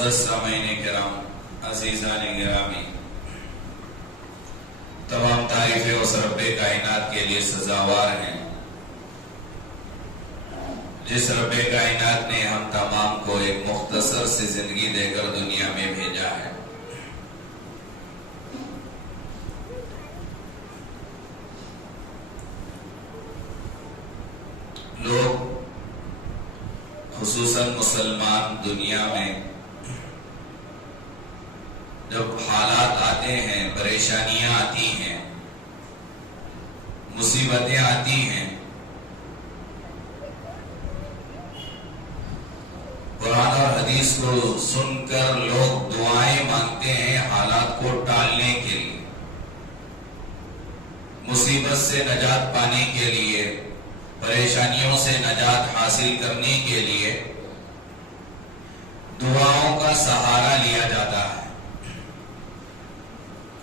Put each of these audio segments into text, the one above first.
معزز سامعین کرام، عزیزان گرامی، تمام تعریفیں اس رب کائنات کے لیے سزاوار ہیں جس رب کائنات نے ہم تمام کو ایک مختصر سی زندگی دے کر دنیا میں بھیجا ہے۔ لوگ خصوصاً مسلمان دنیا میں جب حالات آتے ہیں، پریشانیاں آتی ہیں، مصیبتیں آتی ہیں، قرآن اور حدیث کو سن کر لوگ دعائیں مانگتے ہیں حالات کو ٹالنے کے لیے، مصیبت سے نجات پانے کے لیے، پریشانیوں سے نجات حاصل کرنے کے لیے دعاؤں کا سہارا لیا جاتا ہے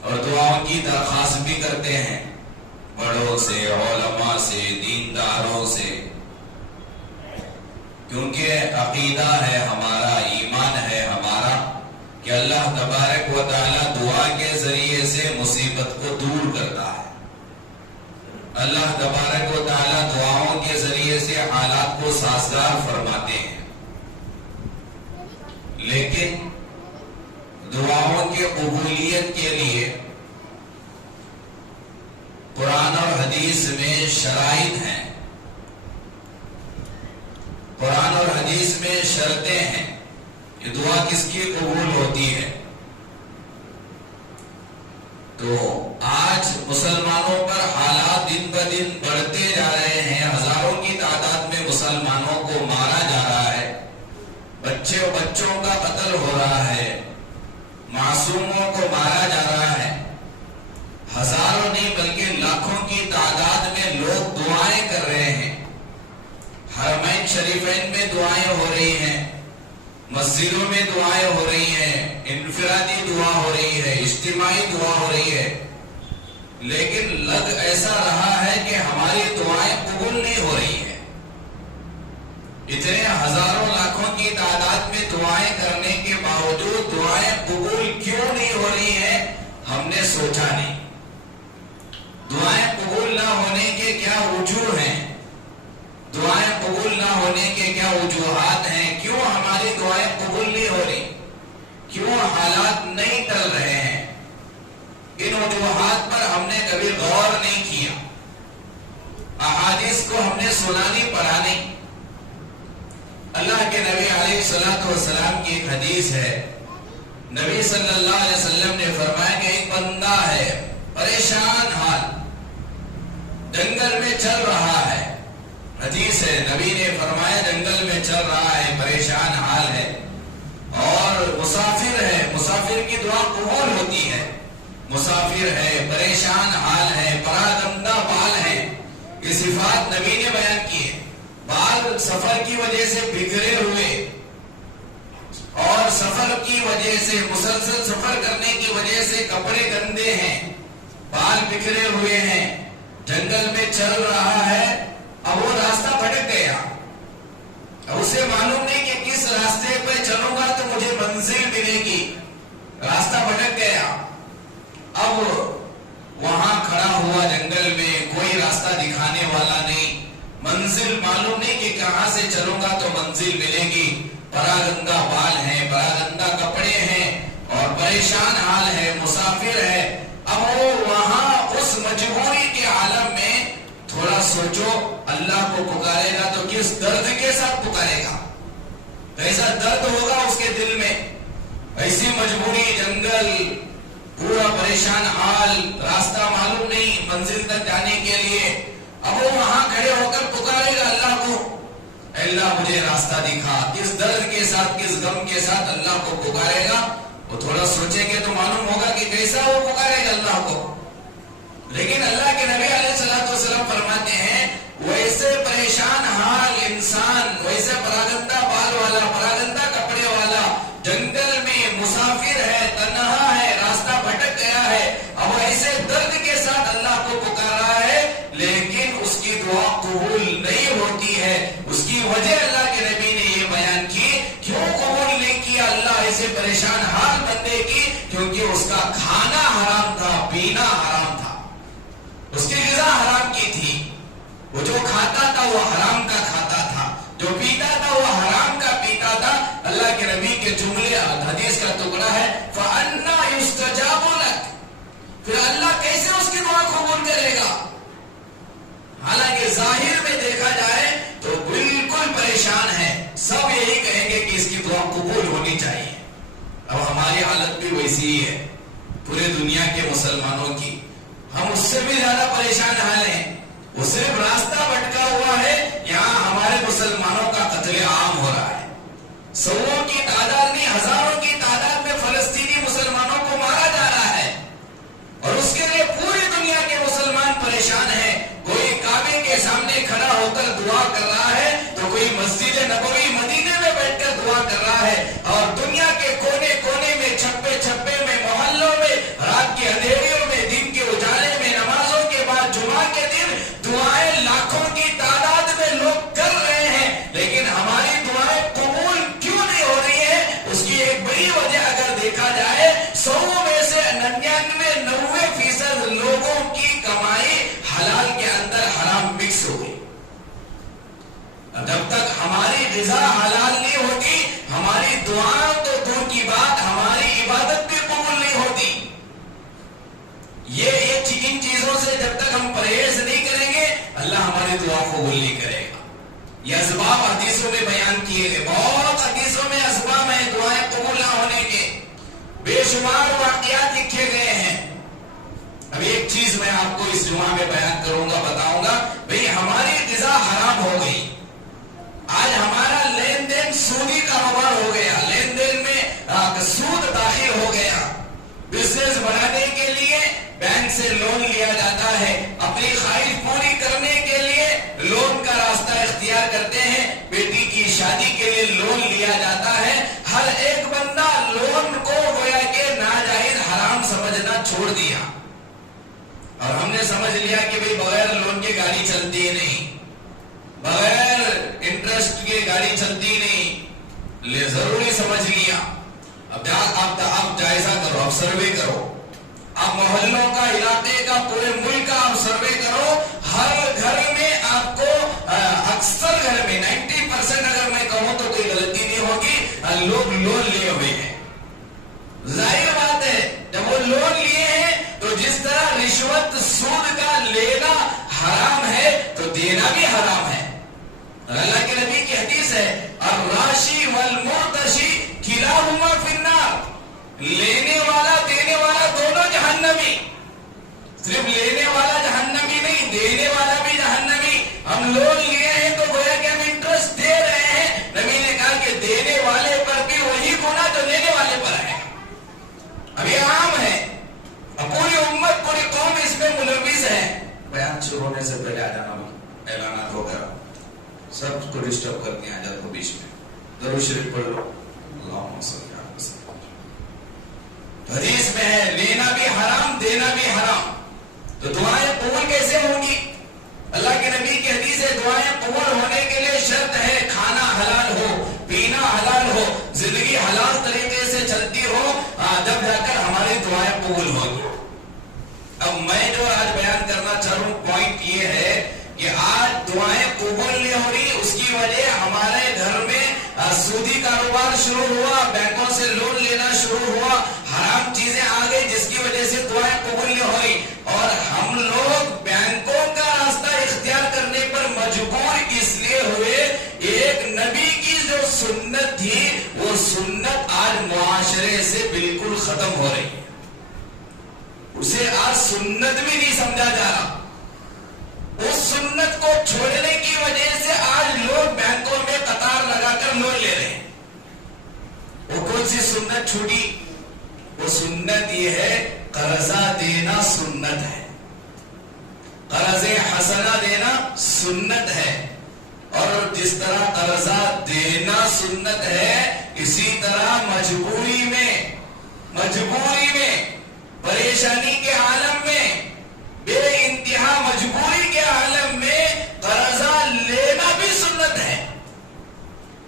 اور دعاؤں کی درخواست بھی کرتے ہیں بڑوں سے، علماء سے، دینداروں سے، کیونکہ عقیدہ ہے ہمارا، ایمان ہے ہمارا کہ اللہ تبارک و تعالی دعا کے ذریعے سے مصیبت کو دور کرتا ہے۔ اللہ تبارک و تعالی دعاؤں کے ذریعے سے حالات کو سازگار فرماتے ہیں، لیکن دعاؤں کے قبولیت کے لیے قرآن اور حدیث میں شرائط ہیں، قرآن اور حدیث میں شرطیں ہیں کہ دعا کس کی قبول ہوتی ہے۔ تو آج مسلمانوں پر حالات دن بہ دن بڑھتے جا رہے ہیں، ہزاروں کی تعداد میں مسلمانوں کو مارا جا رہا ہے، بچوں کا قتل ہو رہا ہے، معصوموں کو مارا جا رہا ہے، ہزاروں نہیں بلکہ لاکھوں کی تعداد میں لوگ دعائیں کر رہے ہیں، حرمین شریفین میں دعائیں ہو رہی ہیں، مسجدوں میں دعائیں ہو رہی ہیں، انفرادی دعا ہو رہی ہے، اجتماعی دعا ہو رہی ہے، لیکن لگ ایسا رہا ہے کہ ہماری دعائیں قبول نہیں ہو رہی ہیں۔ اتنے ہزاروں لاکھوں کی تعداد میں دعائیں کرنے کے باوجود دعائیں قبول کیوں نہیں ہو رہی ہیں، ہم نے سوچا نہیں۔ دعائیں قبول نہ ہونے کے کیا وجوہ ہیں، دعائیں قبول نہ ہونے کے کیا وجوہات ہیں، کیوں ہماری دعائیں قبول نہیں ہو رہی، کیوں حالات نہیں ٹل رہے ہیں، ان وجوہات پر ہم نے کبھی غور نہیں کیا، احادیث کو ہم نے سنا نہیں، پڑھا نہیں۔ اللہ کے نبی علیہ الصلوۃ والسلام کی ایک حدیث ہے، نبی صلی اللہ علیہ وسلم نے فرمایا کہ ایک بندہ ہے پریشان حال، جنگل میں چل رہا ہے، حدیث ہے، نبی نے فرمایا جنگل میں چل رہا ہے، پریشان حال ہے اور مسافر ہے، مسافر کی دعا قبول ہوتی ہے، مسافر ہے، پریشان حال ہے، پراگندہ بال ہے، یہ صفات نبی نے بیان کی ہے، بال سفر کی وجہ سے بگڑے ہوئے اور سفر کی وجہ سے، مسلسل سفر کرنے کی وجہ سے کپڑے گندے ہیں، بال بکھرے ہوئے ہیں، جنگل میں چل رہا ہے، اب وہ راستہ بھٹک گیا، اب اسے معلوم نہیں کہ کس راستے پہ چلوں گا تو مجھے منزل ملے گی، راستہ بھٹک گیا، اب وہاں کھڑا ہوا جنگل میں، کوئی راستہ دکھانے والا نہیں، منزل معلوم نہیں کہ کہاں سے چلوں گا تو منزل ملے گی، پراگندہ بال ہیں، پراگندہ کپڑے ہیں اور پریشان حال ہے، مسافر ہے، اب وہ وہاں اس مجبوری کے عالم میں تھوڑا سوچو، اللہ کو پکارے گا تو کس درد کے ساتھ پکارے گا، کیسا درد ہوگا اس کے دل میں، ایسی مجبوری، جنگل، پورا پریشان حال، راستہ معلوم نہیں منزل تک جانے کے لیے، اب وہ وہاں کھڑے ہو کر پکارے گا اللہ کو، اللہ مجھے راستہ دکھا، کس درد کے ساتھ، کس غم کے ساتھ اللہ کو پکارے گا، وہ تھوڑا سوچیں گے تو معلوم ہوگا کہ کیسا وہ پکارے گا اللہ کو۔ لیکن اللہ کے نبی علیہ الصلوۃ والسلام فرماتے ہیں ویسے پریشان حال انسان، ویسے پراگندہ بال والا، پراگندہ کپڑے والا، جنگل میں مسافر ہے، تنہا ہے، راستہ بھٹک گیا ہے، اب ایسے درد کے ساتھ اللہ کو پکار رہا ہے، لیکن اس کی دعا قبول نہیں ہوتی ہے۔ اس کی وجہ اللہ کے نبی نے یہ بیان کی، کیوں قبول نہیں کیا اللہ، ایسے کیونکہ اس کا کھانا حرام تھا، پینا حرام تھا، اس کی غذا حرام کی تھی. وہ جو کھاتا تھا وہ حرام کا کھاتا تھا، جو پیتا تھا وہ حرام کا پیتا تھا. اللہ کے نبی کے جملے حدیث کا ٹکڑا ہے فَأَنَّا يُسْتَجَابُ لَكَ، پھر اللہ کیسے اس کی دعا قبول کرے گا؟ حالانکہ ظاہر میں دیکھا جائے تو بالکل پریشان ہے، سب یہی کہیں گے کہ اس کی دعا قبول ہونی چاہیے. اب ہماری حالت بھی ویسی ہی ہے پورے دنیا کے مسلمانوں کی. ہم اس سے بھی زیادہ پریشان حال ہیں. وہ صرف راستہ بھٹکا ہوا ہے، یہاں ہمارے مسلمانوں کا قتل عام ہو رہا ہے. سووں کی تعداد نہیں، ہزاروں کی تعداد میں فلسطینی مسلمانوں کو مارا جا رہا ہے، اور اس کے لیے پوری دنیا کے مسلمان پریشان ہیں. کوئی کعبے کے سامنے کھڑا ہو کر دعا کر رہا ہے تو کوئی مسجد نبوی مدینے میں بیٹھ کر دعا کر رہا ہے، اور دنیا کے کونے کونے میں، چھپے چھپے میں، محلوں میں، رات کے اندھیریوں میں، دن کے اجالے میں، نمازوں کے بعد جمعہ کے دن دعائیں لاکھوں کی تعداد میں لوگ کر رہے ہیں. لیکن ہماری دعائیں قبول کیوں نہیں ہو رہی ہیں؟ اس کی ایک بڑی وجہ اگر دیکھا جائے، 100 میں سے 99-90% لوگوں کی کمائی حلال کے اندر حرام مکس ہو گئی. جب تک ہماری غذا حلال نہیں ہوتی، ہماری دعا تو دور کی بات، ہماری عبادت بھی قبول نہیں ہوتی. یہ ان چیزوں سے جب تک ہم پرہیز نہیں کریں گے، اللہ ہماری دعا قبول نہیں کرے گا. یہ اسباب حدیثوں میں بیان کیے گئے، بہت حدیثوں میں اسباب ہیں دعائیں قبول نہ ہونے کے، بے شمار واقعات لکھے گئے ہیں. اب ایک چیز میں آپ کو اس جمعہ میں بیان کروں گا، بتاؤں گا. بھئی ہماری غذا حرام ہو گئی، آج ہمارا لین دین سودی کاروبار ہو گیا، لین دین میں سود داخل ہو گیا. بزنس بڑھانے کے لیے بینک سے لون لیا جاتا ہے، اپنی خواہش پوری کرنے کے لیے لون کا راستہ اختیار کرتے ہیں، بیٹی کی شادی کے لیے لون لیا جاتا ہے. ہر ایک بندہ لون کو گویا کہ ناجائز حرام سمجھنا چھوڑ دیا، اور ہم نے سمجھ لیا کہ بھئی بغیر لون کے گاڑی چلتی نہیں، بغیر انٹرسٹ کے گاڑی چلتی نہیں، لے ضروری سمجھ لیا. اب آپ جائزہ کرو، آپ سروے کرو، آپ محلوں کا، علاقے کا، پورے ملک کا آپ سروے کرو. ہر گھر میں آپ کو، اکثر گھر میں 90% اگر میں کہوں تو کوئی غلطی نہیں ہوگی، لوگ لون لیے ہوئے ہیں. ظاہر بات ہے جب وہ لون لیے ہیں تو جس طرح رشوت سود کا لینا حرام ہے تو دینا بھی حرام ہے. اللہ کے نبی کی حدیث ہے الراشی والمرتشی کلاہما فی النار، لینے والا دینے والا دونوں جہنمی. صرف لینے والا جہنمی نہیں، دینے والا بھی جہنمی. ہم لون لیے ہیں تو گویا کہ ہم انٹرسٹ دے رہے ہیں. نبی نے کہا کہ دینے والے پر بھی وہی گناہ جو لینے والے پر ہے. اب یہ عام ہے، اب پوری امت، پوری قوم اس میں ملوث ہے. بیان شروع ہونے سے پہلے آ جانا، اعلانات وغیرہ سب کو ڈسٹرب کر دیا جب کو بیچ میں. درود شریف پڑھ لو، اللہم صلی اللہ علیہ وسلم. حدیث میں ہے لینا بھی حرام، دینا بھی حرام. تو دعائیں قبول کیسے ہوں گی؟ اللہ کے نبی کی حدیث ہے دعائیں قبول ہونے کے لیے شرط ہے کھانا حلال ہو، پینا حلال ہو، زندگی حلال طریقے سے چلتی ہو، جب جا کر ہماری دعائیں قبول ہوں گی. اب میں جو آج بیان کرنا چاہ رہا ہوں پوائنٹ یہ ہے کہ آج دعائیں قبول نہیں ہو رہی، اس کی وجہ ہمارے گھر میں سودی کاروبار شروع ہوا، بینکوں سے لون لینا شروع ہوا، حرام چیزیں آ گئی جس کی وجہ سے دعائیں قبول نہیں ہو رہی. اور ہم لوگ بینکوں کا راستہ اختیار کرنے پر مجبور اس لیے ہوئے، ایک نبی کی جو سنت تھی وہ سنت آج معاشرے سے بالکل ختم ہو رہی ہے. اسے آج سنت بھی نہیں سمجھا جا رہا. اس سنت کو چھوڑنے کی وجہ سے آج لوگ بینکوں میں قطار لگا کر لون لے رہے ہیں. وہ کون سی سنت چھوٹی؟ وہ سنت یہ ہے قرضہ دینا سنت ہے، قرض حسنہ دینا سنت ہے. اور جس طرح قرضہ دینا سنت ہے، اسی طرح مجبوری میں، پریشانی کے عالم میں، بے انتہا مجبوری کے عالم میں قرضہ لینا بھی سنت ہے.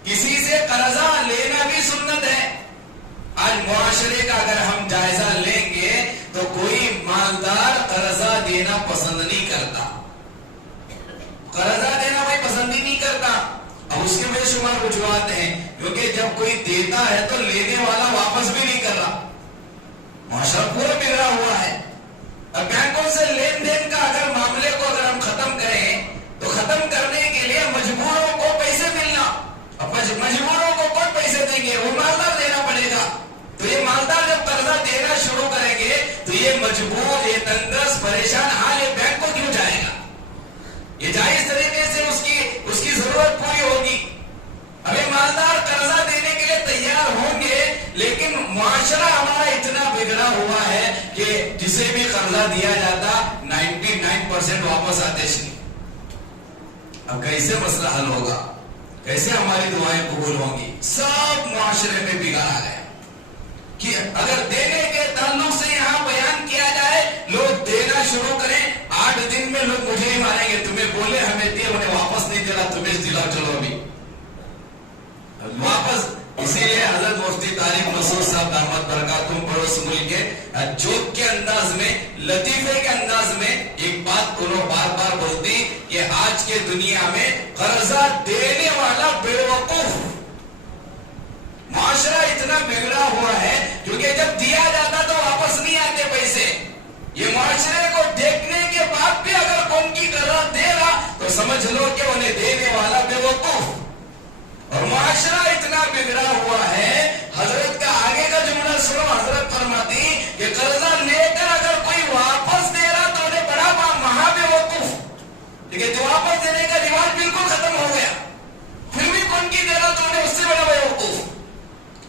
کسی سے قرضہ لینا بھی سنت ہے. آج معاشرے کا اگر ہم جائزہ اب اس کے بے شمار وجوہات ہیں، کیونکہ جب کوئی دیتا ہے تو لینے والا واپس بھی نہیں کر رہا، معاشرہ پورا بگڑا ہوا ہے۔ اب بینکوں سے لین دین کا اگر معاملے کو اگر ہم ختم کریں تو ختم کرنے کے لیے مجبوروں کو پیسے ملنا، اب مجبوروں کو کون پیسے دیں گے؟ وہ مالدار دینا پڑے گا، تو یہ مالدار جب قرضہ دینا شروع کریں گے تو یہ مجبور، یہ تنگدست پریشان حال یہ بینک کو کیوں جائے گا؟ یہ جائز طریقے سے اس کی ضرورت پوری ہوگی۔ ابھی مالدار قرضہ دینے کے لیے تیار ہوں گے، لیکن معاشرہ ہمارا اتنا بگڑا ہوا ہے کہ جسے بھی قرضہ دیا جاتا 99% واپس آتے نہیں۔ اب کیسے مسئلہ حل ہوگا؟ کیسے ہماری دعائیں قبول ہوں گی؟ سب معاشرے میں بگاڑ ہے کہ اگر دینے کے تعلق سے یہاں بیان کیا جائے، لوگ دینا شروع کریں، 8 دن میں لوگ مجھے ہی ماریں گے، تمہیں بولے ہمیں دیا، انہیں واپس نہیں دے رہا، تمہیں دلاؤ، چلو ابھی واپس۔ اسی لیے حضرت مفتی طارق مسعود صاحب دامت برکاتہم پڑوس ملک کے جوک کے انداز میں، لطیفے کے انداز میں ایک بات انہوں بار بار بولتی کہ آج کے دنیا میں قرضہ دینے والا بے وقوف، معاشرہ اتنا بگڑا ہوا ہے کیونکہ جب دیا جاتا تو واپس نہیں آتے پیسے۔ یہ معاشرے کو دیکھنے کے بعد بھی اگر کون کی قرضہ دے رہا تو سمجھ لو کہ انہیں دینے والا بے وقوف۔ اور معاشرہ اتنا بگڑا ہوا ہے، حضرت کا آگے کا جملہ سنو، حضرت فرماتی کہ قرضہ لے کر اگر کوئی واپس دے رہا تو انہیں بڑا مہا بے وقوف، لیکن جو واپس دینے کا رواج بالکل ختم ہو گیا، پھر بھی کون کی دے رہا تو انہیں اس سے بڑا بے وقوف۔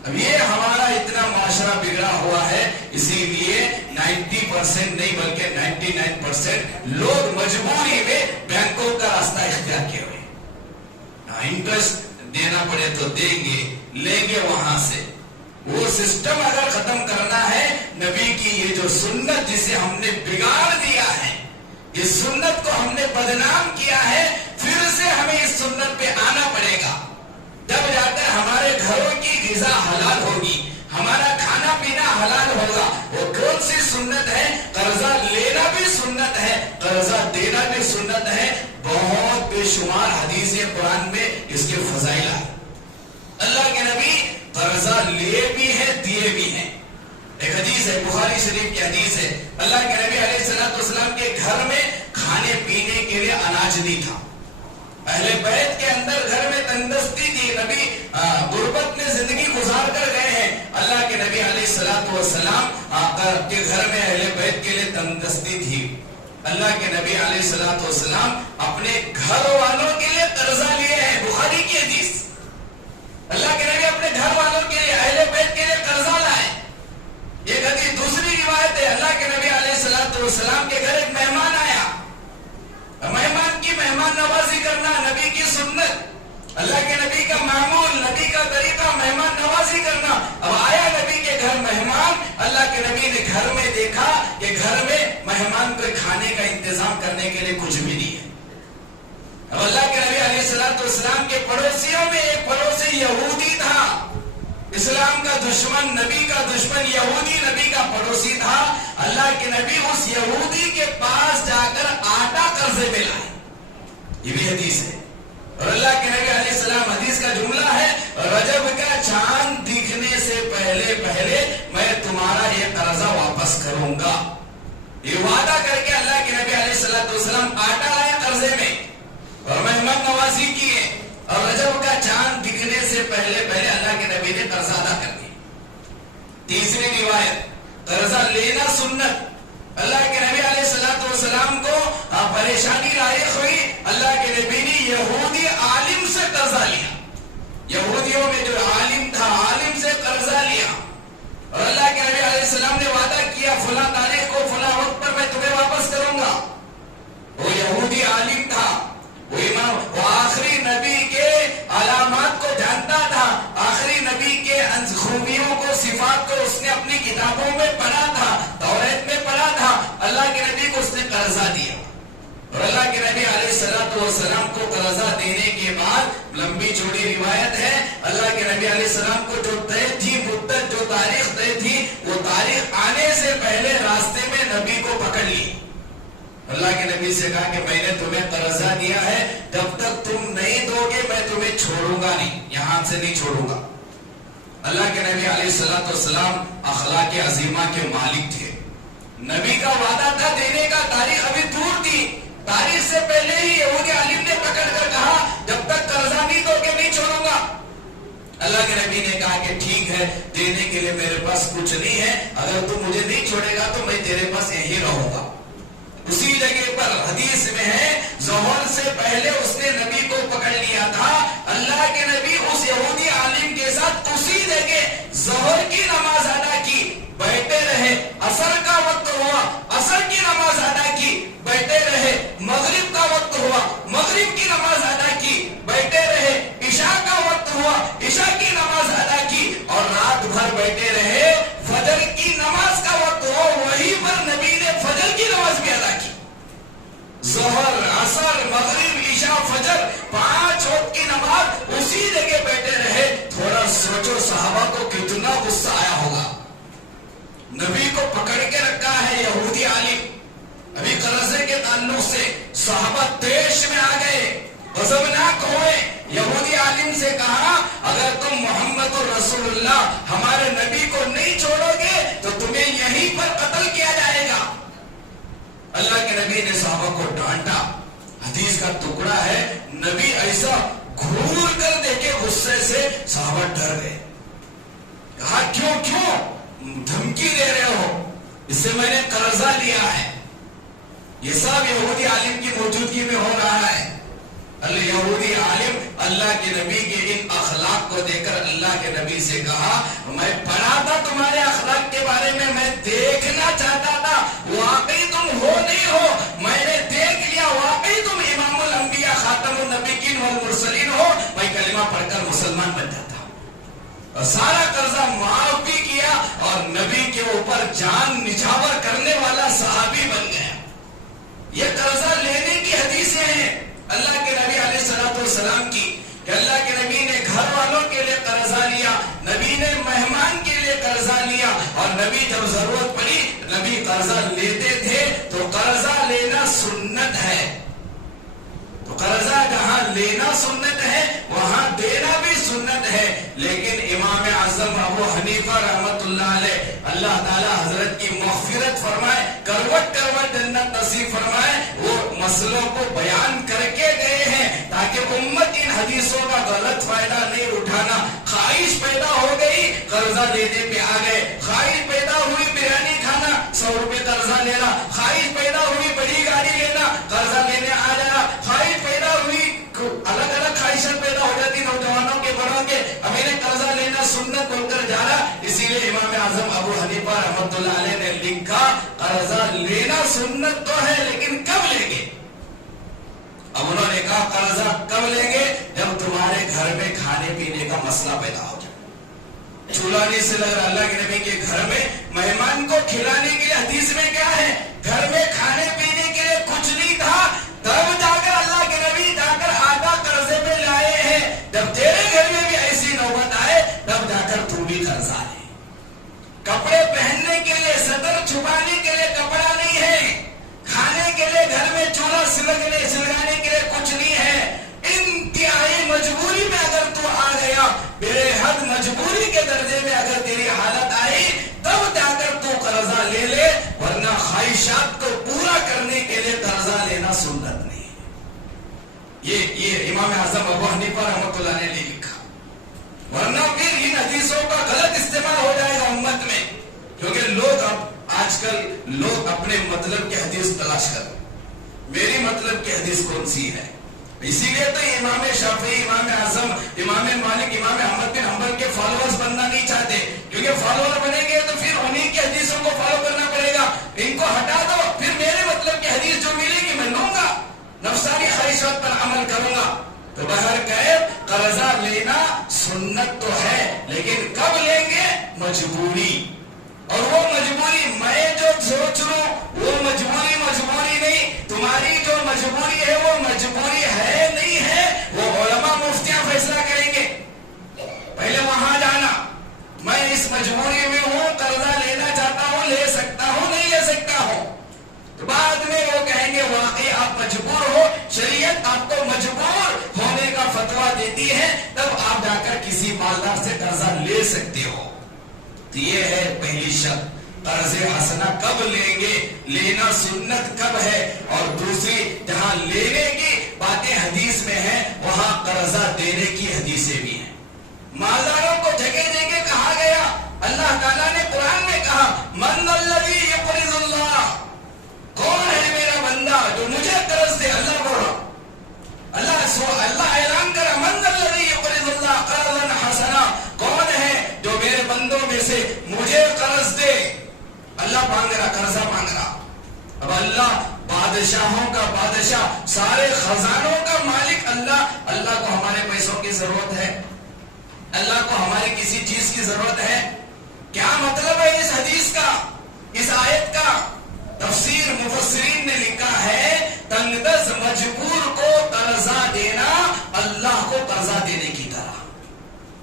اب یہ ہمارا اتنا معاشرہ بگڑا ہوا ہے، اسی لیے 90% نہیں بلکہ 99% لوگ مجبوری میں بینکوں کا راستہ اختیار کیے ہوئے، انٹرسٹ دینا پڑے تو دیں گے، لیں گے وہاں سے۔ وہ سسٹم اگر ختم کرنا ہے، نبی کی یہ جو سنت جسے ہم نے بگاڑ دیا ہے، اس سنت کو ہم نے بدنام کیا ہے، پھر سے ہمیں اس سنت پہ آنا پڑے گا، تب جا کر ہمارے گھروں کی غذا حلال ہوگی، ہمارا کھانا پینا حلال ہوگا۔ وہ کون سی سنت ہے؟ قرضہ لینا بھی سنت ہے، قرضہ دینا بھی سنت ہے، بہت بے شمار حدیث قرآن میں اس کے فضائل ہیں۔ اللہ کے نبی قرضہ لیے بھی ہیں، دیے بھی ہیں۔ ایک حدیث ہے، بخاری شریف کی حدیث ہے، اللہ کے نبی علیہ الصلوۃ والسلام کے گھر میں کھانے پینے کے لیے اناج نہیں تھا، اہل بیت کے اندر گھر میں تندرستی تھی، نبی غربت میں زندگی گزار کر گئے ہیں، اللہ کے نبی علیہ الصلوۃ والسلام کے گھر میں اہل بیت کے لیے تندرستی تھی۔ اللہ کے نبی علیہ الصلوۃ والسلام اپنے گھر والوں کے لیے قرضہ لیے ہیں، بخاری کی حدیث، اللہ کے نبی اپنے گھر والوں کے لیے، اہل بیت کے لیے قرضہ لائے۔ ایک حدیث دوسری روایت ہے، اللہ کے نبی علیہ الصلوۃ والسلام کے گھر ایک مہمان آیا، مہمان کی مہمان نوازی کرنا نبی کی سنت، اللہ کے نبی کا معمول، نبی کا طریقہ مہمان نوازی کرنا۔ اب آیا نبی کے گھر مہمان، اللہ کے نبی نے گھر میں دیکھا کہ گھر میں مہمان کو کھانے کا انتظام کرنے کے لیے کچھ بھی نہیں ہے۔ اب اللہ کے نبی علیہ الصلوۃ والسلام کے پڑوسیوں میں ایک پڑوسی یہودی تھا، اسلام کا دشمن، نبی کا دشمن یہودی نبی کا پڑوسی تھا۔ اللہ کے نبی اس یہودی کے پاس جا کر آٹا قرضے میں لائے، یہ بھی حدیث ہے۔ اور اللہ کے نبی علیہ السلام، حدیث کا جملہ ہے، رجب کا چاند دکھنے سے پہلے پہلے میں تمہارا یہ قرضہ واپس کروں گا، یہ وعدہ کر کے اللہ کے نبی علیہ الصلوۃ والسلام آٹا لائے قرضے میں اور مہمان نوازی کیے، اور رجب کا چاند دکھنے سے پہلے پہلے اللہ کے نبی نے قرضہ ادا کر دیا۔ تیسری روایت، قرضہ لینا سنت، اللہ کے نبی علیہ الصلوۃ والسلام کو پریشانی لاحق ہوئی، اللہ کے نبی نے یہودی عالم سے قرضہ لیا، یہودیوں میں جو عالم تھا، عالم سے قرضہ لیا، اور اللہ کے نبی علیہ السلام نے وعدہ کیا فلاں تاریخ کو فلاں وقت پر میں تمہیں واپس کروں گا۔ وہ یہودی عالم تھا، وہ امام، وہ آخری نبی کے علامات کو جانتا تھا، آخری نبی کے خوبیوں کو، صفات کو اس نے اپنی کتابوں میں پڑھا تھا، توریت میں پڑھا تھا، اللہ کے نبی کو اس نے قرضہ دیا۔ اور اللہ کے نبی علیہ الصلوۃ والسلام کو قرضہ دینے کے بعد، لمبی چوڑی روایت ہے، اللہ کے نبی علیہ السلام کو جو طے تھی مدت، جو تاریخ طے تھی، وہ تاریخ آنے سے پہلے راستے میں نبی کو پکڑ لی، اللہ کے نبی سے کہا کہ میں نے تمہیں قرضہ دیا ہے، جب تک تم نہیں دو گے میں تمہیں چھوڑوں گا نہیں، یہاں سے نہیں چھوڑوں گا۔ اللہ کے نبی علیہ السلام اخلاق عظیمہ کے مالک تھے۔ نبی کا وعدہ تھا دینے کا، تاریخ ابھی دور تھی، تاریخ سے پہلے ہی یہودی عالم نے پکڑ کر کہا جب تک قرضہ نہیں دو گے نہیں چھوڑوں گا۔ اللہ کے نبی نے کہا کہ ٹھیک ہے، دینے کے لیے میرے پاس کچھ نہیں ہے، اگر تو مجھے نہیں چھوڑے گا تو میں تیرے پاس یہی رہوں گا۔ اسی جگہ پر حدیث میں ہے ظہر سے پہلے اس نے نبی کو پکڑ لیا تھا، اللہ کے نبی اس یہودی عالم کے ساتھ اسی جگہ ظہر کی نماز ادا کی، بیٹھے رہے، عصر کا وقت ہوا، عصر کی نماز ادا کی، بیٹھے رہے، مغرب کا وقت ہوا، مغرب کی نماز ادا کی، بیٹھے رہے، عشاء کا وقت ہوا، عشاء کی نماز ادا کی، اور رات بھر بیٹھے رہے، فجر کی نماز کا وقت ہوا، وہیں پر نبی نے فجر کی نماز بھی ادا کی۔ ظہر، عصر، مغرب، عشاء، فجر، 5 وقت کی نماز اسی جگہ بیٹھے رہے۔ تھوڑا سوچو صحابہ کو کتنا غصہ آیا ہوگا۔ نبی کو پکڑ کے رکھا ہے یہودی عالم، ابھی قرضے کے تعلق سے صحابہ طیش میں آ گئے، غضبناک ہوئے۔ یہودی عالم سے کہا اگر تم محمد رسول اللہ ہمارے نبی کو نہیں چھوڑو گے تو تمہیں یہیں پر قتل کیا جائے گا۔ اللہ کے نبی نے صحابہ کو ڈانٹا، حدیث کا ٹکڑا ہے، نبی ایسا گھور کر دیکھے غصے سے صحابہ ڈر گئے، کہا کیوں دھمکی دے رہے ہو، اس سے میں نے قرضہ لیا ہے۔ یہ سب یہودی عالم کی موجودگی میں ہو رہا ہے۔ یہودی عالم اللہ کے نبی کے ان اخلاق کو دیکھ کر اللہ کے نبی سے کہا میں پڑھا تھا تمہارے اخلاق کے بارے میں دیکھنا چاہتا تھا، واقعی تم ہو نہیں ہو، میں نے دیکھ لیا، واقعی تم امام الانبیاء خاتم النبیین والمرسلین ہو، میں کلمہ پڑھ کر مسلمان بن جاتا اور سارا قرضہ معاف بھی کیا اور نبی کے اوپر جان نچھاور کرنے والا صحابی بن گیا۔ یہ قرضہ لینے کی حدیثیں ہیں اللہ کے نبی علیہ السلام کی، کہ اللہ کے نبی نے گھر والوں کے لیے قرضہ لیا، نبی نے مہمان کے لیے قرضہ لیا، اور نبی جب ضرورت پڑی نبی قرضہ لیتے تھے۔ تو قرضہ لینا سنت ہے، تو قرضہ جہاں لینا سنت ہے وہاں دینا بھی سنت ہے، لیکن امام اعظم ابو حنیفہ رحمت اللہ علیہ، اللہ تعالی حضرت کی مغفرت فرمائے، کروٹ کروٹ جنت نصیب فرمائے، وہ مسئلوں کو بیان کر کے گئے ہیں تاکہ امت ان حدیثوں کا غلط فائدہ نہیں اٹھانا۔ خواہش پیدا ہو گئی قرضہ لینے پہ آ گئے، خواہش پیدا ہوئی بریانی کھانا 100 روپے قرضہ لینا، خواہش پیدا ہوئی بڑی گاڑی لینا قرضہ لینے آ جانا، خواہش پیدا ہوئی، الگ الگ خواہشیں پیدا ہو جاتی نوجوانوں کے بڑوں کے، ہمیں نے قرضہ لینا سنت بن کر جا رہا۔ اسی لیے امام اعظم ابو حنیفہ رحمۃ اللہ علیہ نے لکھا قرضہ لینا سنت تو ہے لیکن کب لیں گے؟ اب انہوں نے کہا قرضہ کب لیں گے؟ جب تمہارے گھر میں کھانے پینے کا مسئلہ پیدا ہو جائے، چولہا نہیں سے لگ رہا۔ اللہ کے نبی کے گھر میں مہمان کو کھلانے کے لیے حدیث میں کیا ہے، گھر میں کھانے پینے کے لیے کچھ نہیں تھا، تب جا کر اللہ کے نبی جا کر آدھا قرضے میں لائے ہیں۔ جب تیرے گھر میں بھی ایسی نوبت آئے تب جا کر تو بھی قرضہ لے۔ کپڑے پہننے کے لیے، صدر چھپانے کے لیے کپڑا نہیں ہے، کھانے کے لیے گھر میں چولہا سلگانے کے لیے کچھ نہیں ہے۔ انتہائی مجبوری میں اگر تو آ گیا، بے حد مجبوری کے درجے میں اگر تیری حالت آئی تب جا کر تو قرضہ لے لے، ورنہ خواہشات کو پورا کرنے کے لیے قرضہ لینا سنت نہیں ہے۔ یہ امام اعظم ابو حنیفہ رحمۃ اللہ نے لکھا، ورنہ پھر ان حدیثوں کا غلط استعمال ہو جائے گا امت میں، کیونکہ آج کل لوگ اپنے مطلب کی حدیث تلاش کر، میری مطلب کی حدیث کون سی ہے؟ اسی لیے تو امام شافعی، امام اعظم، امام مالک، امام احمد بن حنبل کے فالوورز بننا نہیں چاہتے، کیونکہ فالوور بنیں گے تو پھر انہیں کی حدیثوں کو فالو کرنا پڑے گا، ان کو ہٹا دو، پھر میرے مطلب کی حدیث جو ملے گی میں لوں گا، نفسانی خواہشات پر عمل کروں گا۔ تو بہرکیف قرضہ لینا سنت تو ہے، لیکن کب لیں گے؟ مجبوری، اور وہ مجبوری میں جو سوچ رہا ہوں وہ مجبوری نہیں، تمہاری جو مجبوری ہے وہ مجبوری ہے نہیں ہے، وہ علماء مفتیاں فیصلہ کریں گے۔ پہلے وہاں جانا، میں اس مجبوری میں ہوں، قرضہ لینا چاہتا ہوں، لے سکتا ہوں نہیں لے سکتا ہوں، تو بعد میں وہ کہیں گے ہیں تب آپ جا کر کسی مالدار سے قرضہ لے سکتے ہو. تو یہ ہے پہلی شرط. قرض حسنہ کب لیں گے, لینا سنت کب ہے, اور دوسری جہاں لینے کی باتیں حدیث میں ہیں وہاں قرضہ دینے کی حدیثیں بھی ہیں. مالداروں کو جگہ جگہ کہا گیا. اللہ تعالیٰ نے قرآن میں کہا من الذی یقرض اللہ, کون ہے میرا بندہ جو مجھے قرض دے. اللہ بول رہا, اللہ اعلان کرا من الذی یقرض اللہ قرضا حسنا, کون ہے جو میرے بندوں میں سے مجھے قرض دے. اللہ مانگ رہا, قرضہ مانگ رہا. اب اللہ بادشاہوں کا بادشاہ, سارے خزانوں کا مالک اللہ. اللہ کو ہمارے پیسوں کی ضرورت ہے؟ اللہ کو ہماری کسی چیز کی ضرورت ہے؟ کیا مطلب ہے اس حدیث کا, اس آیت کا؟ تفسیر مفسرین نے لکھا ہے تنگ دست مجبور کو قرضہ دینا اللہ کو قرضہ دینے کی طرح.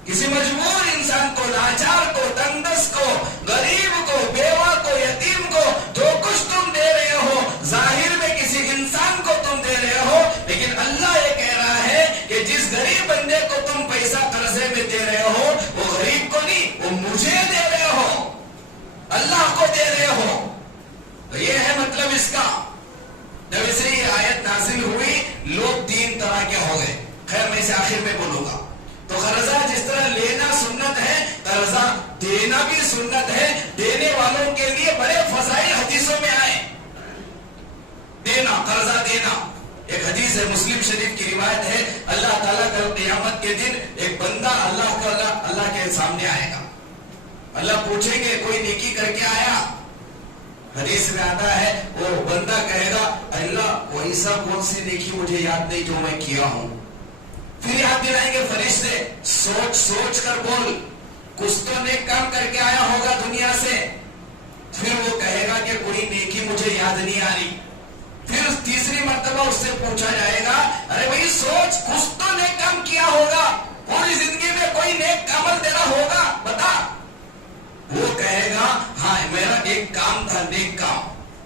کسی مجبور انسان کو, لاچار کو, تنگ دست کو, غریب کو, بیوہ کو, یتیم کو جو کچھ تم دے رہے ہو ظاہر میں کسی انسان کو تم دے رہے ہو, لیکن اللہ یہ کہہ رہا ہے کہ جس غریب بندے کو تم پیسہ قرضے میں دے رہے ہو وہ غریب کو نہیں, وہ مجھے دے رہے ہو, اللہ کو دے رہے ہو. تو یہ ہے مطلب اس کا. جب اسے یہ آیت نازل ہوئی لوگ تین طرح کے ہو گئے. خیر میں اسے آخر میں بولوں گا. تو قرضہ جس طرح لینا سنت ہے, قرضہ دینا بھی سنت ہے. دینے والوں کے لیے بڑے فضائل حدیثوں میں آئے. دینا, قرضہ دینا. ایک حدیث ہے, مسلم شریف کی روایت ہے, اللہ تعالیٰ کل قیامت کے دن ایک بندہ اللہ کے سامنے آئے گا. اللہ پوچھیں گے کوئی نیکی کر کے آیا؟ حدیث میں آتا ہے وہ بندہ کہے گا اللہ وہ ایسا کون سی نیکی مجھے یاد نہیں جو میں کیا ہوں. پھر یاد دلائیں گے فرشتے, سوچ سوچ کر بول, کچھ تو نیک کام کر کے آیا ہوگا دنیا سے. پھر وہ کہے گا کہ کوئی نیکی مجھے یاد نہیں آ رہی. پھر تیسری مرتبہ اس سے پوچھا جائے گا ارے بھائی سوچ, کچھ تو نیک کام کیا ہوگا, پوری زندگی میں کوئی نیک عمل تیرا ہوگا بتا. وہ کہے گا ہاں میرا ایک کام تھا نیک کام.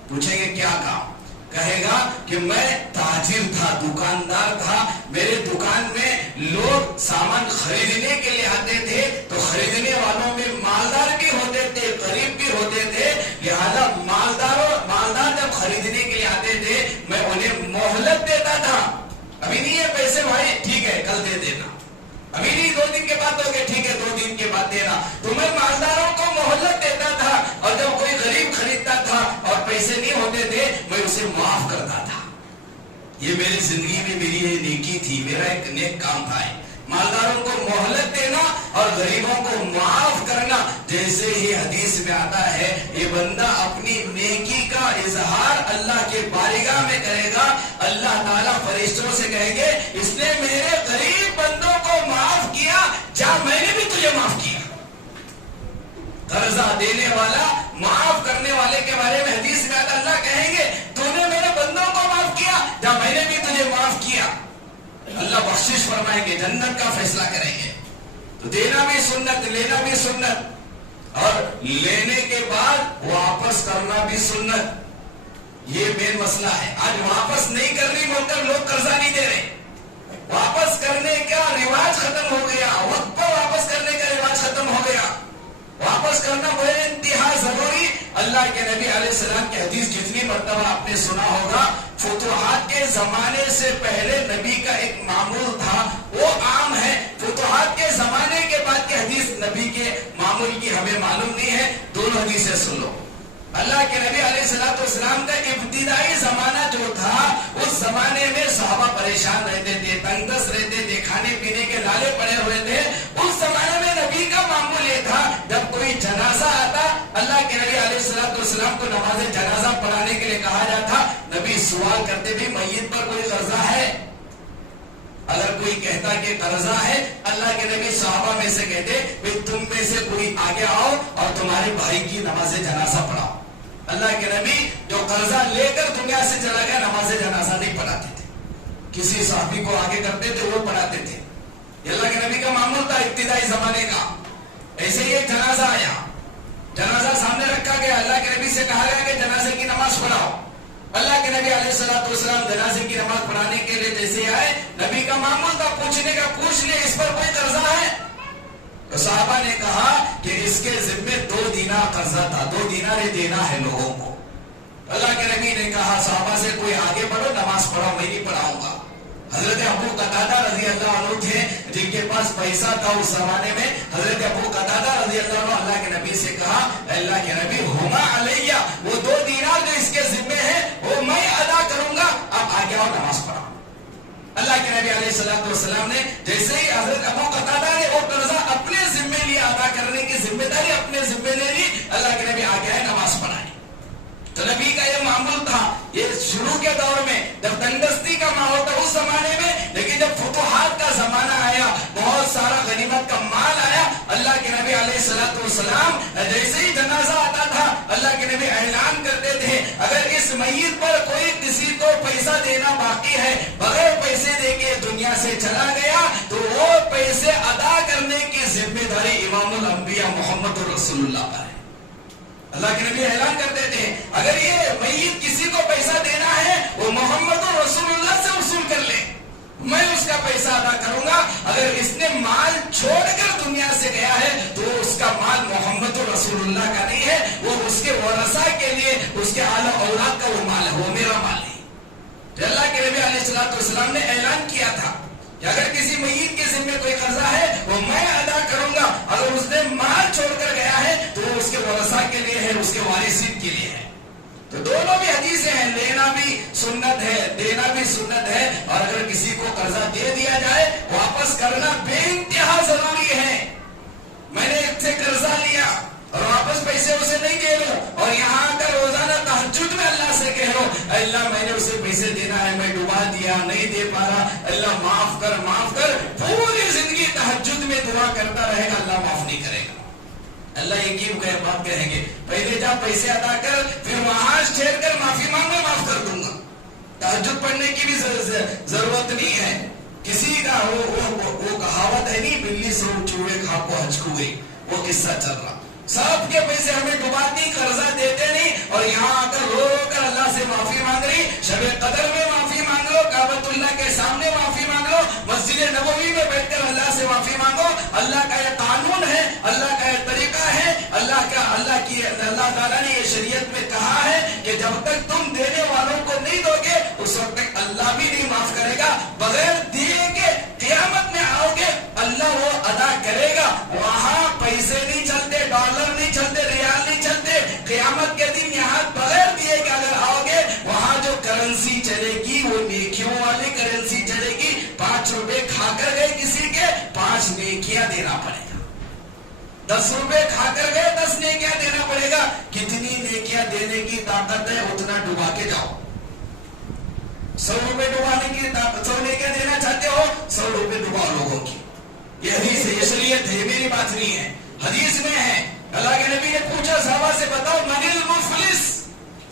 پوچھیں گے کیا کام؟ کہے گا کہ میں تاجر تھا, دکاندار تھا, میرے دکان میں لوگ سامان خریدنے کے لیے آتے تھے تو خریدنے والوں میں مالدار بھی ہوتے تھے, غریب بھی ہوتے تھے, لہذا مالدار جب خریدنے کے لیے آتے تھے میں انہیں مہلت دیتا تھا. ابھی نہیں ہے پیسے بھائی, ٹھیک ہے کل دے دینا. ابھی نہیں, 2 دن کے بعد ہو گئے, ٹھیک ہے 2 دن کے بعد دینا. تو میں مالداروں کو مہلت دیتا تھا, اور جب کوئی غریب خریدتا تھا اور پیسے نہیں ہوتے تھے میں اسے معاف کرتا تھا. یہ میری زندگی میں میری یہ نیکی تھی, میرا ایک نیک کام تھا. مالداروں کو مہلت دینا اور غریبوں کو معاف کرنا. جیسے ہی حدیث میں آتا ہے یہ بندہ اپنی نیکی کا اظہار اللہ کے بارگاہ میں کرے گا, اللہ تعالیٰ فرشتوں سے کہیں گے اس نے میرے غریب بندوں کو معاف کیا, جا میں نے بھی تجھے معاف کیا. قرضہ دینے والا, معاف کرنے والے کے بارے میں حدیث میں آتا اللہ کہیں گے تو نے میرے بندوں کو معاف کیا, جا میں نے بھی تجھے معاف کیا. اللہ بخشش فرمائیں گے, جنت کا فیصلہ کریں گے. تو دینا بھی سنت, لینا بھی سنت, اور لینے کے بعد واپس کرنا بھی سنت. یہ مین مسئلہ ہے. آج واپس نہیں کرنی بول کر لوگ قرضہ نہیں دے رہے. واپس کرنے کا رواج ختم ہو گیا, وقت پر واپس کرنے کا رواج ختم ہو گیا. واپس کرنا بے انتہا ضروری. اللہ کے نبی علیہ السلام کی حدیث جتنی مرتبہ آپ نے سنا ہوگا, فتوحات کے زمانے سے پہلے نبی کا ایک معمول تھا, وہ عام ہے. فتوحات کے زمانے کے بعد کی حدیث نبی کے معمول کی ہمیں معلوم نہیں ہے. دونوں حدیثیں سن لو. اللہ کے نبی علیہ السلام کا ابتدائی زمانہ جو تھا اس زمانے میں صحابہ پریشان رہتے تھے, تنگ دست رہتے تھے, کھانے پینے کے لالے پڑے ہوئے تھے. اس زمانے میں نبی کا معمول یہ تھا جب کوئی جنازہ آتا اللہ کے نبی علیہ السلام کو نماز جنازہ پڑھانے کے لیے کہا جاتا, نبی سوال کرتے بھی میت پر کوئی قرضہ ہے؟ اگر کوئی کہتا کہ قرضہ ہے, اللہ کے نبی صحابہ میں سے کہتے تم میں سے کوئی آگے آؤ اور تمہارے بھائی کی نماز جنازہ پڑھاؤ. اللہ کے نبی جو قرضہ لے کر دنیا سے چلا گیا نماز جنازہ نہیں پڑھاتے تھے, کسی صحابی کو آگے کرتے تھے وہ پڑھاتے تھے. یہ اللہ کے نبی کا معمول تھا ابتدائی زمانے کا. ایسے ہی ایک جنازہ آیا, جنازہ سامنے رکھا گیا, اللہ کے نبی سے کہا گیا کہ جنازے کی نماز پڑھاؤ. اللہ کے نبی علیہ الصلوۃ والسلام جنازے کی نماز پڑھانے کے لیے جیسے آئے، نبی کا معمول تھا پوچھنے کا، پوچھ لے اس پر کوئی قرضہ ہے؟ تو صحابہ نے کہا کہ اس کے ذمے 2 دینار قرضہ تھا، 2 دینار دینا ہے لوگوں کو۔ اللہ کے نبی نے کہا صحابہ سے کوئی آگے بڑھو، نماز پڑھو، میں نہیں پڑھاؤں گا۔ حضرت ابو قتادہ رضی اللہ عنہ تھے جن کے پاس پیسہ تھا اس زمانے میں۔ حضرت ابو قتادہ رضی اللہ عنہ اللہ کے نبی سے کہا، اللہ کے نبی ہما علیہ، وہ 2 دینار جو اس کے ذمے ہیں وہ میں ادا کروں گا، اب آگے آؤ نماز پڑھو۔ اللہ کے نبی علیہ الصلوۃ والسلام نے جیسے ہی حضرت ابو قتادہ نے وہ قرضہ اپنے ذمے لیا، ادا کرنے کی ذمہ داری اپنے ذمے لے لی، اللہ کے نبی آگے آئے نماز پڑھائے۔ تو نبی کا یہ معمول تھا، یہ شروع کے دور میں جب تنگستی کا ماحول تھا اس زمانے میں، لیکن جب فتوحات کا زمانہ آیا، بہت سارا غنیمت کا مال آیا، اللہ کے نبی علیہ الصلوۃ والسلام جیسے ہی جنازہ آتا تھا اللہ کے نبی اعلان کرتے تھے اگر اس میت پر کوئی کسی کو پیسہ دینا باقی ہے، بغیر پیسے دے کے دنیا سے چلا گیا تو وہ پیسے ادا کرنے کی ذمہ داری امام الانبیاء محمد رسول اللہ پر ہے۔ اللہ کے نبی اعلان کرتے تھے اگر یہ میت کسی کو پیسہ دینا ہے وہ محمد رسول اللہ سے وصول کر لے، میں اس کا پیسہ ادا کروں گا۔ اگر اس نے مال چھوڑ کر دنیا سے گیا ہے تو اس کا مال محمد رسول اللہ کا نہیں ہے، وہ اس کے ورثہ کے لیے، اس کے آل اولاد کا وہ مال ہے، وہ میرا مال ہے۔ تو اللہ کے نبی علیہ الصلوۃ والسلام نے اعلان کیا تھا کہ اگر کسی میت کے ذمے کوئی قرضہ ہے وہ میں ادا کروں گا، اگر اس نے مال چھوڑ کر گیا ہے تو وہ اس کے ورثہ کے لیے ہے، اس کے وارثین کے لیے ہے۔ تو دونوں بھی حدیثیں ہیں، لینا بھی سنت ہے، دینا بھی سنت ہے، اور اگر کسی کو قرضہ دے دیا جائے واپس کرنا بے انتہا ضروری ہے۔ میں نے ایک سے قرضہ لیا اور واپس پیسے اسے نہیں دے لوں اور یہاں آ کر روزانہ تہجد میں اللہ سے کہہ لو اللہ میں نے اسے پیسے دینا ہے، میں ڈبا دیا، نہیں دے پا رہا، اللہ معاف کر معاف کر، پوری زندگی تہجد میں دعا کرتا رہے گا، اللہ معاف نہیں کرے گا۔ اللہ یہ کیوں بات کہیں گے پہلے جا پیسے ادا کر، پھر وہاں ٹھہر کر معافی مانگو، معاف کر دوں گا۔ تہجد پڑھنے کی بھی ضرورت نہیں ہے کسی کا، وہ کہاوت ہے نہیں بلی سے چوہے کھا کو ہچ ہوئی، وہ قصہ چل رہا، سب کے پیسے ہمیں ڈباتی، قرضہ دیتے نہیں، اور یہاں آ کر رو رو کر اللہ سے معافی مانگ رہی۔ شب قدر میں معافی مانگ لو، کعبۃ اللہ کے سامنے معافی مانگ لو، مسجد نبوی میں بیٹھ کر اللہ سے معافی مانگو۔ اللہ کا یہ قانون ہے، اللہ کا یہ طریقہ ہے، اللہ تعالیٰ نے یہ شریعت میں کہا ہے کہ جب تک تم دینے والوں کو نہیں دو گے اس وقت تک اللہ بھی نہیں معاف کرے گا، بغیر دیے کے قیامت میں آؤ گے اللہ وہ ادا کرے گا۔ وہاں پیسے نہیں چلتے، ڈالر نہیں چلتے، ریال نہیں چلتے، قیامت کے دن یہاں بغیر دیے کے اگر آؤ گے وہاں جو کرنسی چلے گی وہ نیکیوں والی کرنسی چلے گی۔ 5 روپے کھا کر گئے کسی کے 5 نیکیاں دینا پڑے گا، 10 روپے کھا کر گئے 10 نیکیاں دینا پڑے گا۔ کتنی نیکیاں دینے کی طاقت ہے اتنا ڈبا کے جاؤ۔ 100 روپے ڈبانے کی طاقت، 100 نیکیاں دینا چاہتے ہو 100 روپے ڈباؤ لوگوں کی۔ یہ حدیث ہے، یہ شریعت ہے، میری بات نہیں ہے، حدیث میں ہے۔ اللہ کے نبی نے پوچھا صحابہ سے بتاؤ من المفلس،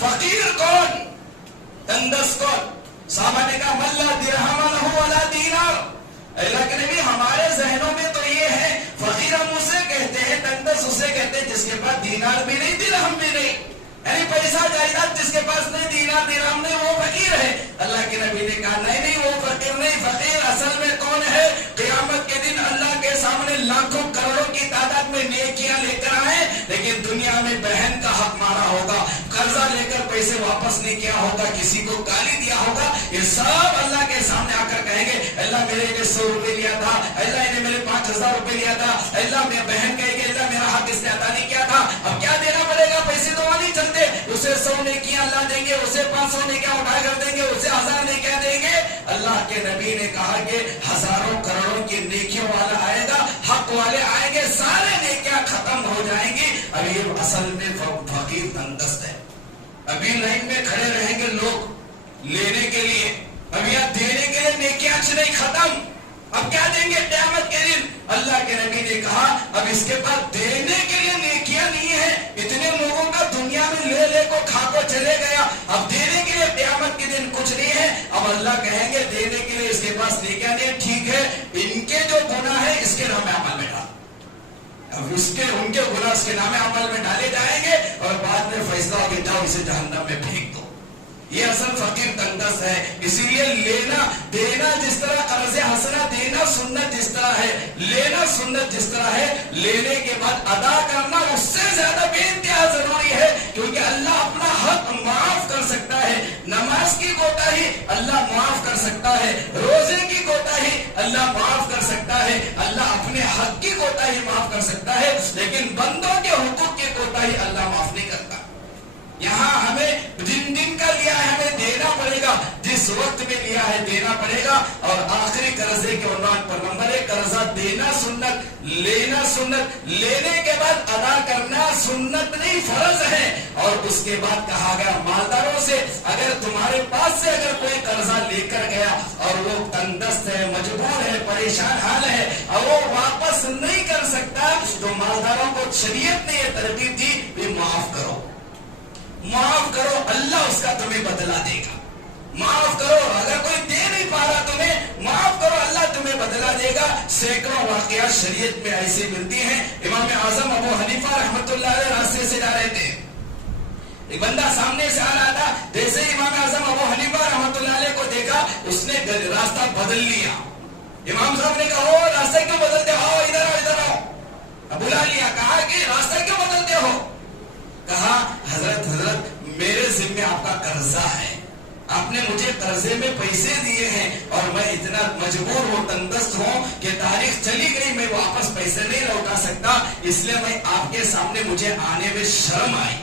فقیر کون، تندرست کون؟ صحابہ نے کہا من لا درہم لہ ولا دینار۔ اللہ کے نبی ہمارے ذہنوں میں تو یہ ہے فقیر ہم اسے کہتے ہیں، تندرست اسے کہتے ہیں جس کے پاس دینار بھی نہیں درہم بھی نہیں، یعنی پیسہ جائیداد جس کے پاس نہیں، دینار درہم نہیں، وہ فقیر ہے۔ اللہ کے نبی نے کہا نہیں وہ فقیر نہیں، فقیر اصل میں کون ہے؟ قیامت کے دن اللہ کے سامنے لاکھوں کروڑوں کی تعداد میں نیکیاں لے کر آئے لیکن دنیا میں بہن کا حق مارا ہوگا، قرضہ لے کر پیسے واپس نہیں کیا ہوگا، کسی کو گالی دیا ہوگا، یہ سب اللہ کے سامنے آ کر کہیں گے اللہ میرے نے 100 روپے لیا تھا، اللہ نے میرے 5000 روپے لیا تھا، اللہ میری بہن کہے گی اللہ میرا حق اس نے ادا نہیں کیا تھا، اب کیا دینا پڑے گا؟ پیسے تو نہیں چلتے، اسے 100 نیکیاں اللہ دیں گے، اسے 500 نیکیاں اٹھا کر دیں گے، اسے 1000 نیکیاں دیں گے۔ اللہ کے نبی نے کہا کہ ہزاروں کروڑوں کی نیکیوں والا آئے گا، حق والے آئیں گے، سارے نیکیاں ختم ہو جائیں گی۔ اب یہ اصل میں فقیر تندرست ہے، ابھی لائن میں کھڑے رہیں گے لوگ لینے کے لیے، اب یہاں دینے کے لیے نیکیاں نہیں ختم، اب کیا دیں گے قیامت کے دن؟ اللہ کے نبی نے کہا اب اس کے پاس دینے کے لیے نیکیاں نہیں ہے، اتنے لوگوں کا دنیا میں لے لے کو کھا کو چلے گیا، اب دینے کے لیے قیامت کے دن کچھ نہیں ہے۔ اب اللہ کہیں گے دینے کے لیے اس کے پاس نیکیاں نہیں، ٹھیک ہے ان کے جو گناہ ہے اس کے نام عمل میں ڈال، اب ان کے گناہ اس کے نام عمل میں ڈالے جائیں گے اور بعد میں فیصلہ ہو کہ جاؤ اسے جہنم میں پھینک دو۔ یہ اصل فقیر تنگدست ہے. اسی لیے لینا دینا جس طرح قرض حسنہ دینا سنت جس طرح ہے، لینا سنت جس طرح ہے، لینے کے بعد ادا کرنا اس سے زیادہ بے انتہا ضروری ہے. کیونکہ اللہ اپنا حق معاف کر سکتا ہے. نماز کی کوتاہی اللہ معاف کر سکتا ہے، روزے کی کوتاہی اللہ معاف کر سکتا ہے، اللہ اپنے حق کی کوتاہی معاف کر سکتا ہے، لیکن بندوں کے حقوق کی کوتاہی اللہ معاف نہیں کرتا. یہاں ہمیں جن دن کا لیا ہے ہمیں دینا پڑے گا، جس وقت میں لیا ہے دینا پڑے گا. اور آخری قرضے کے عنوان پر نمبر 1 قرضہ دینا سنت، لینا سنت، لینے کے بعد ادا کرنا سنت نہیں فرض ہے. اور اس کے بعد کہا گیا مالداروں سے اگر تمہارے پاس سے اگر کوئی قرضہ لے کر گیا اور وہ تنگدست ہے، مجبور ہے، پریشان حال ہے اور وہ واپس نہیں کر سکتا تو مالداروں کو شریعت نے یہ ترغیب دی کہ معاف کرو، معاف کرو، اللہ اس کا تمہیں بدلہ دے گا. معاف کرو، اگر کوئی دے نہیں پا رہا تمہیں معاف کرو، اللہ تمہیں بدلہ دے گا. سینکڑوں واقعات شریعت میں ایسی ملتی ہیں. امام اعظم ابو حنیفہ رحمۃ اللہ علیہ راستے سے جا رہے تھے، ایک بندہ سامنے سے آ رہا تھا. جیسے ہی امام اعظم ابو حنیفہ رحمۃ اللہ علیہ کو دیکھا اس نے راستہ بدل لیا. امام صاحب نے کہا او راستہ کیوں بدلتے ہو، ادھر آؤ ادھر آؤ. بلا لیا، کہا کہ راستہ کیوں بدلتے ہو؟ کہا حضرت میرے ذمہ آپ کا قرضہ ہے، آپ نے مجھے قرضے میں پیسے دیے ہیں اور میں اتنا مجبور ہوں، تنگدست ہوں کہ تاریخ چلی گئی، میں واپس پیسے نہیں لوٹا سکتا، اس لیے میں آپ کے سامنے مجھے آنے میں شرم آئی،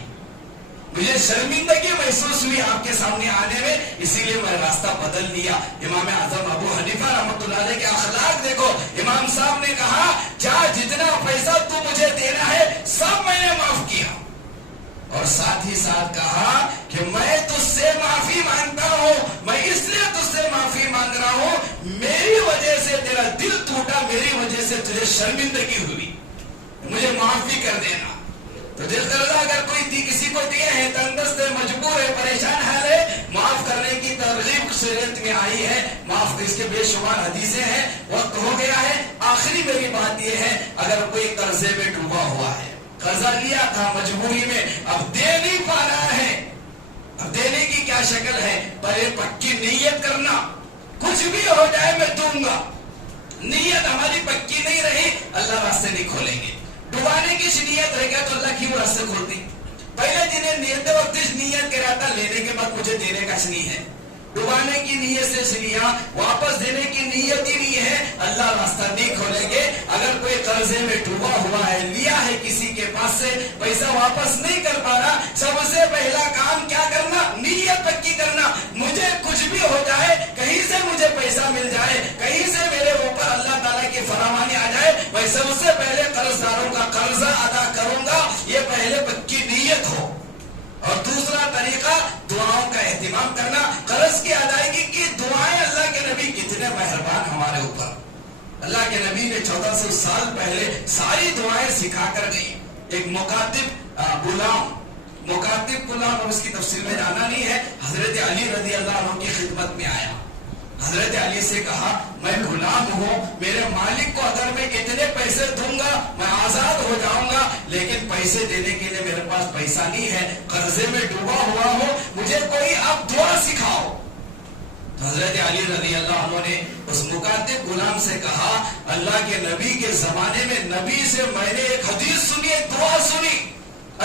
مجھے شرمندگی محسوس ہوئی آپ کے سامنے آنے میں، اسی لیے میں راستہ بدل لیا. امام اعظم ابو حنیفہ رحمۃ اللہ علیہ کے اخلاق دیکھو. امام صاحب نے کہا جا جتنا پیسہ تو مجھے دینا ہے سب میں نے معاف کیا، اور ساتھ ہی ساتھ کہا کہ میں تجھ سے معافی مانگتا ہوں، میں اس لیے تجھ سے معافی مانگ رہا ہوں، میری وجہ سے تیرا دل ٹوٹا، میری وجہ سے تجھے شرمندگی ہوئی، مجھے معافی کر دینا. تو دل قرضہ اگر کوئی کسی کو دیے ہیں، تنگدست ہے، مجبور ہے، پریشان حال ہے، معاف کرنے کی ترغیب شریعت میں آئی ہے. معاف اس کے بے شمار حدیثیں ہیں. وقت ہو گیا ہے. آخری میری بات یہ ہے اگر کوئی قرضے میں ڈوبا ہوا ہے، قرضہ لیا تھا مجبوری میں، اب دے نہیں پا رہا ہے، اب دینے کی کیا شکل ہے؟ پہلے پکی نیت کرنا، کچھ بھی ہو جائے میں دوں گا. نیت ہماری پکی نہیں رہی اللہ راستے نہیں کھولیں گے. ڈبانے کی نیت رہ گیا تو اللہ کی وہ راستے کھولتی. پہلے جنہیں نیت وقت نیت کرا تھا لینے کے بعد مجھے دینے کا نہیں ہے، ڈبانے کی نیت سے لیا، واپس دینے کی نیت ہی نہیں ہے، اللہ راستہ نہیں کھولیں گے. اگر کوئی قرضے میں ڈوبا ہوا ہے، لیا ہے کسی کے پاس سے، پیسہ واپس نہیں کر پا رہا، سب سے پہلا کام کیا کرنا؟ نیت پکی کرنا. مجھے کچھ بھی ہو جائے، کہیں سے مجھے پیسہ مل جائے، کہیں سے میرے اوپر اللہ تعالیٰ کی فراوانی آ جائے، میں سب سے پہلے قرض داروں کا قرضہ ادا کروں گا. یہ پہلے پکی نیت ہو. اور دوسرا طریقہ دعاؤں کا اہتمام کرنا. قرض کی ادائیگی کی دعائیں، اللہ کے نبی کتنے مہربان ہمارے اوپر. اللہ کے نبی نے 1400 سال پہلے ساری دعائیں سکھا کر گئی. ایک مکاتب غلام اور اس کی تفصیل میں جانا نہیں ہے، حضرت علی رضی اللہ عنہ کی خدمت میں آیا. حضرت علی سے کہا میں غلام ہوں، میرے مالک کو اگر میں اتنے پیسے دوں گا میں آزاد ہو جاؤں گا، لیکن پیسے دینے کے لیے میرے پاس پیسہ نہیں ہے، قرضے میں ڈوبا ہوا ہوں، مجھے کوئی آپ دعا سکھاؤ. حضرت علی رضی اللہ عنہ نے اس مکاتب غلام سے کہا اللہ کے نبی کے زمانے میں نبی سے میں نے ایک حدیث سنی، ایک دعا سنی.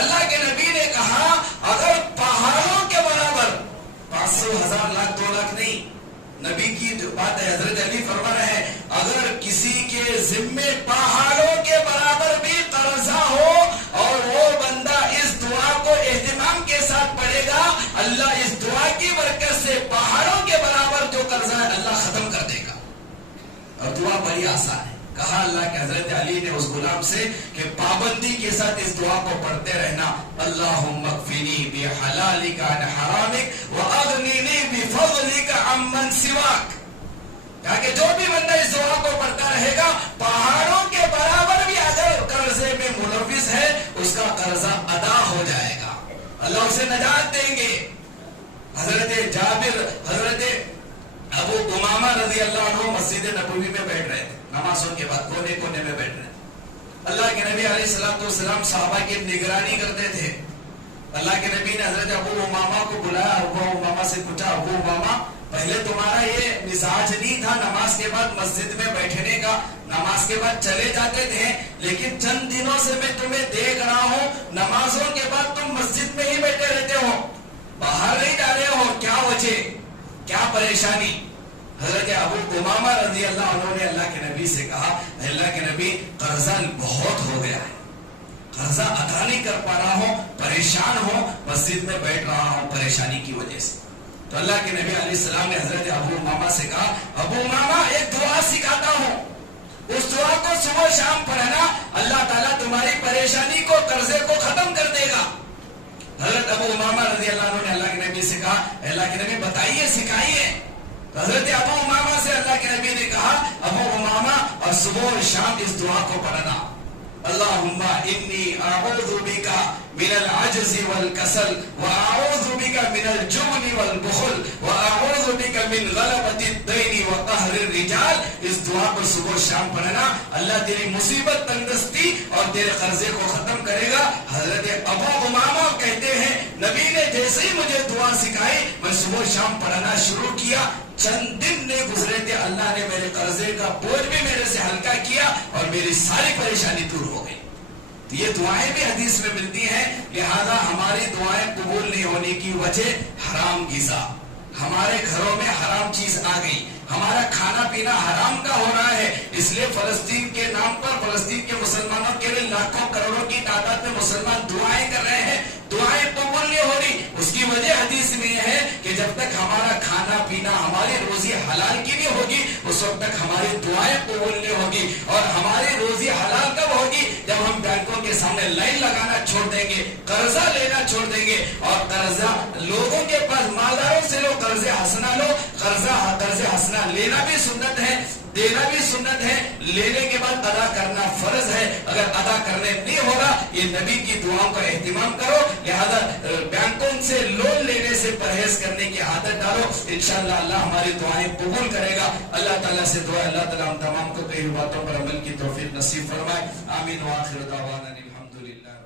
اللہ کے نبی نے کہا اگر پہاڑوں کے برابر 500 1000 لاکھ 2 لاکھ نہیں، نبی کی بات ہے، حضرت علی فرما رہے ہیں اگر کسی کے ذمے پہاڑوں کے برابر بھی قرضہ ہو اور وہ بندہ اس دعا کو اہتمام کے ساتھ پڑھے گا، اللہ اس دعا کی برکت سے پہاڑوں کے برابر جو قرضہ ہے اللہ ختم کر دے گا. اور دعا بڑی آسان ہے. کہا اللہ کے حضرت علی نے اس غلام سے کہ پابندی کے ساتھ اس دعا کو پڑھتے رہنا، اللہم اکفنی بحلالک عن حرامک واغننی بفضلک عمن سواک. کہا کہ جو بھی بندہ اس دعا کو پڑھتا رہے گا پہاڑوں کے برابر بھی اگر قرضے میں ملوث ہے اس کا قرضہ ادا ہو جائے گا، اللہ اسے نجات دیں گے. حضرت جابر، حضرت ابو امامہ رضی اللہ عنہ مسجد نبوی میں بیٹھ رہے تھے، نمازوں کے بعد کونے کونے میں بیٹھ رہے. اللہ کے نبی علیہ السلام صحابہ کی نگرانی کرتے تھے. اللہ کے نبی نے حضرت ابو امامہ کو بلایا، ابو امامہ سے پوچھا، ابو امامہ پہلے تمہارا یہ مزاج نہیں تھا نماز کے بعد مسجد میں بیٹھنے کا، نماز کے بعد چلے جاتے تھے، لیکن چند دنوں سے میں تمہیں دیکھ رہا ہوں نمازوں کے بعد تم مسجد میں ہی بیٹھے رہتے ہو، باہر نہیں جا رہے ہو، کیا وجہ، کیا پریشانی؟ حضرت ابو امامہ رضی اللہ عنہ نے اللہ کے نبی سے کہا، اللہ کے نبی قرضہ بہت ہو گیا ہے، قرضہ ادا نہیں کر پا رہا ہوں، پریشان ہوں، مسجد میں بیٹھ رہا ہوں پریشانی کی وجہ سے۔ تو اللہ کے نبی علیہ السلام نے حضرت ابو امامہ سے کہا، ابو امامہ ایک دعا سکھاتا ہوں، اس دعا کو صبح شام پڑھنا، اللہ تعالیٰ تمہاری پریشانی کو، قرضے کو ختم کر دے گا۔ حضرت ابو امامہ رضی اللہ عنہ نے اللہ کے نبی سے کہا، اللہ کے نبی بتائیے، سکھائیے۔ حضرت ابو امامہ سے اللہ کے نبی نے کہا، ابو امامہ اور صبح اور شام اس دعا کو پڑھنا، اللہم انی اعوذ بک من العجز والکسل واعوذ بک من الجبن والبخل واعوذ بک من غلبۃ الدین وقہر الرجال۔ اس دعا کو صبح شام پڑھنا، اللہ تیری مصیبت تنگدستی اور تیرے قرضے کو ختم کرے گا۔ حضرت ابو امامہ کہتے ہیں نبی نے جیسے ہی مجھے دعا سکھائی میں صبح شام پڑھنا شروع کیا، چند دن نہیں گزرے تھے اللہ نے میرے قرضے کا بوجھ بھی میرے سے ہلکا کیا اور میری ساری پریشانی دور ہو گئی۔ تو یہ دعائیں بھی حدیث میں ملتی ہیں، لہذا ہماری دعائیں قبول نہیں ہونے کی وجہ حرام غذا، ہمارے گھروں میں حرام چیز آ گئی، ہمارا کھانا پینا حرام کا ہو رہا ہے، اس لیے فلسطین کے نام پر، فلسطین کے مسلمانوں کے لیے لاکھوں کروڑوں کی تعداد میں مسلمان دعائیں کر رہے ہیں، دعائیں قبول نہیں ہو رہی۔ اس کی وجہ حدیث میں یہ ہے کہ جب تک ہمارا کھانا پینا، ہماری روزی حلال کی نہیں ہوگی، اس وقت تک ہماری دعائیں قبول نہیں ہوگی۔ اور ہماری روزی حلال کب ہوگی؟ جب ہم بینکوں کے سامنے لائن لگانا چھوڑ دیں گے، قرضہ لینا چھوڑ دیں گے، اور قرضہ لوگوں کے پاس، مالداروں سے لو قرض حسنہ لو، قرض حسنہ لینا بھی سنت ہے، دینا بھی سنت ہے، لینے کے بعد ادا کرنا فرض ہے۔ اگر ادا کرنے نہیں ہوگا، یہ نبی کی دعاؤں کا اہتمام کرو، لہذا بینکوں سے لون لینے سے پرہیز کرنے کی عادت ڈالو، انشاءاللہ اللہ ہماری دعائیں قبول کرے گا۔ اللہ تعالیٰ سے دعا، اللہ تعالیٰ ہم تمام کو کئی باتوں پر عمل کی توفیق نصیب فرمائے، آمین۔ وآخر دعوانا الحمدللہ۔